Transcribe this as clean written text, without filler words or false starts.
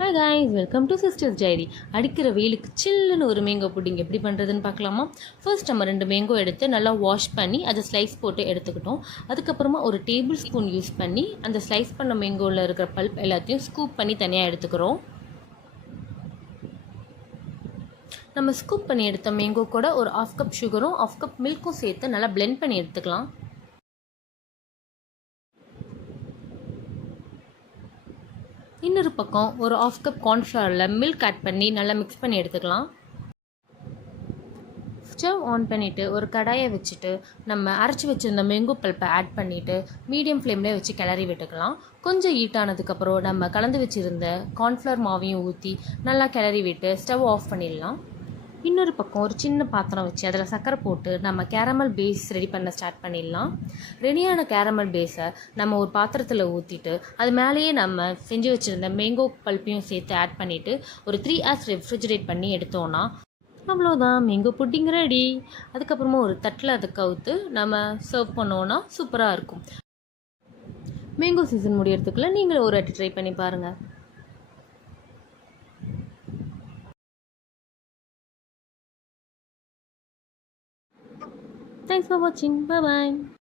Hi guys, welcome to sisters diary. அடிக்கிற வெயிலுக்கு சில்லுன்னு ஒரு மேங்கோ புட்டிங் எப்படி பண்ணுறதுன்னு பார்க்கலாமா? ஃபர்ஸ்ட் நம்ம 2 மேங்கோ எடுத்து நல்லா வாஷ் பண்ணி அதை ஸ்லைஸ் போட்டு எடுத்துக்கிட்டோம். அதுக்கப்புறமா ஒரு டேபிள் ஸ்பூன் யூஸ் பண்ணி அந்த ஸ்லைஸ் பண்ண மேங்கோவில் இருக்கிற பல்ப் எல்லாத்தையும் ஸ்கூப் பண்ணி தனியாக எடுத்துக்கிறோம். நம்ம ஸ்கூப் பண்ணி எடுத்த மேங்கோ கூட ஒரு 1/2 கப் சுகரும் 1/2 கப் மில்க்கும் சேர்த்து நல்லா பிளெண்ட் பண்ணி எடுத்துக்கலாம். இன்னொரு பக்கம் ஒரு 1/2 கப் கார்ன்ஃப்ளவரில் மில்க் ஆட் பண்ணி நல்லா மிக்ஸ் பண்ணி எடுத்துக்கலாம். ஸ்டவ் ஆன் பண்ணிவிட்டு ஒரு கடாயை வச்சுட்டு நம்ம அரைச்சி வச்சுருந்த மேங்கோ பல்ப்பை ஆட் பண்ணிவிட்டு மீடியம் ஃப்ளேம்லேயே வச்சு கிளறி விட்டுக்கலாம். கொஞ்சம் ஹீட் ஆனதுக்கப்புறம் நம்ம கலந்து வச்சுருந்த கார்ன்ஃப்ளவர் மாவையும் ஊற்றி நல்லா கிளறி விட்டு ஸ்டவ் ஆஃப் பண்ணிடலாம். இன்னொரு பக்கம் ஒரு சின்ன பாத்திரம் வச்சு அதில் சர்க்கரை போட்டு நம்ம கேரமல் பேஸ் ரெடி பண்ண ஸ்டார்ட் பண்ணிடலாம். ரெடியான கேரமல் பேஸை நம்ம ஒரு பாத்திரத்தில் ஊற்றிட்டு அது மேலேயே நம்ம செஞ்சு வச்சுருந்த மேங்கோ பல்ப்பையும் சேர்த்து ஆட் பண்ணிவிட்டு ஒரு 3 hours ரெஃப்ரிஜரேட் பண்ணி எடுத்தோன்னா அவ்வளோதான், மேங்கோ புட்டிங் ரெடி. அதுக்கப்புறமா ஒரு தட்டில் அதை கவுத்து நம்ம சர்வ் பண்ணோன்னா சூப்பராக இருக்கும். மேங்கோ சீசன் முடியறதுக்குள்ளே நீங்களும் ஒரு வாட்டி ட்ரை பண்ணி பாருங்கள். Thanks for watching. Bye bye.